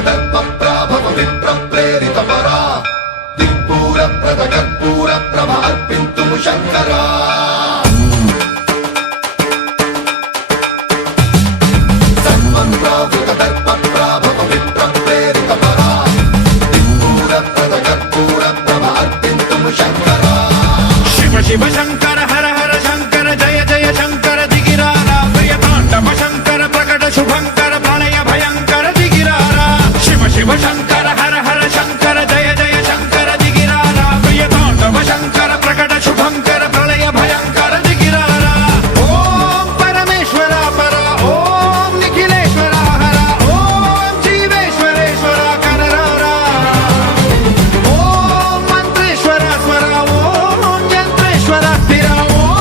దర్పప్రాభవ విప్రప్రేరిత పరా దిక్పూర ప్రద కర్పూర ప్రభ అర్పింతుము శంకరా సన్మంత్రావృత దర్పప్రాభవ విప్రప్రేరిత పరా దిక్పూర ప్రద కర్పూర ప్రభ అర్పింతుము శంకరా శివ శివ శంకర హర హర శంకర జయ జయ శంకర దిగిరారా ప్రియ తాండవ శంకర ప్రకట శుభంకర ప్రళయ భయంకర దిగిరారా శివ శివ శంకర హర హర శంకర జయ జయ శంకర దిగిరారా ప్రియ తాండవ శంకర ప్రకట శుభంకర ప్రళయ భయంకర దిగిరారా ఓం పరమేశ్వర పర ఓం నిఖిలేశ్వర హర ఓం జీవేశ్వరేశ్వర కరరారా ఓం మంత్రేశ్వర స్వర ఓం యంత్రేశ్వర స్థిర ఓం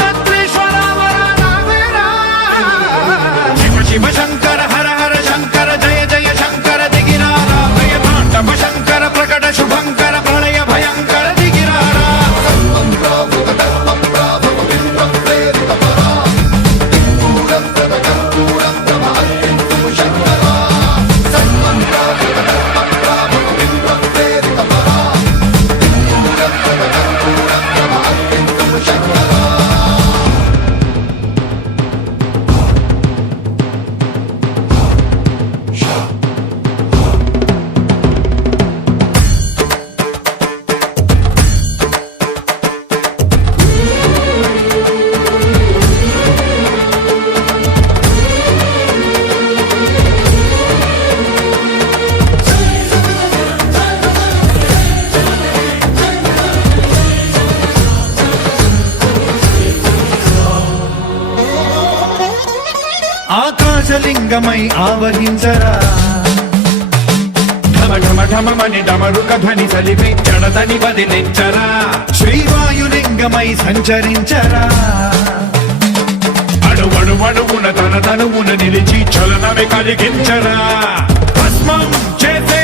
తంత్రేశ్వర వర నామేరా శివ శివ శంకర హర హర శంకర జయ జయ శంకర దిగిరారా ప్రియ తాండవ శంకర ప్రకట శుభంకర ప్రళయ భయంకర దిగిరారా సన్మంత్రావృత దర్పప్రాభవ విప్రప్రేరిత పరా దిక్పూర ప్రద కర్పూర ప్రభ అర్పింతుము శంకరా సన్మంత్రావృత దర్పప్రాభవ విప్రప్రేరిత పరా దిక్పూర ప్రద కర్పూర ప్రభ అర్పింతుము శంకరా ఆకాశలింగమై ఆవహించరా ఢమ ఢమ ఢమమని డమరుక ధ్వని సలిపి జడదని బదిలించరా శ్రీవాయులింగమై సంచరించరా అణువణువున తన తనువున నిలిచి చలనమే కలిగించరా భస్మం చేసే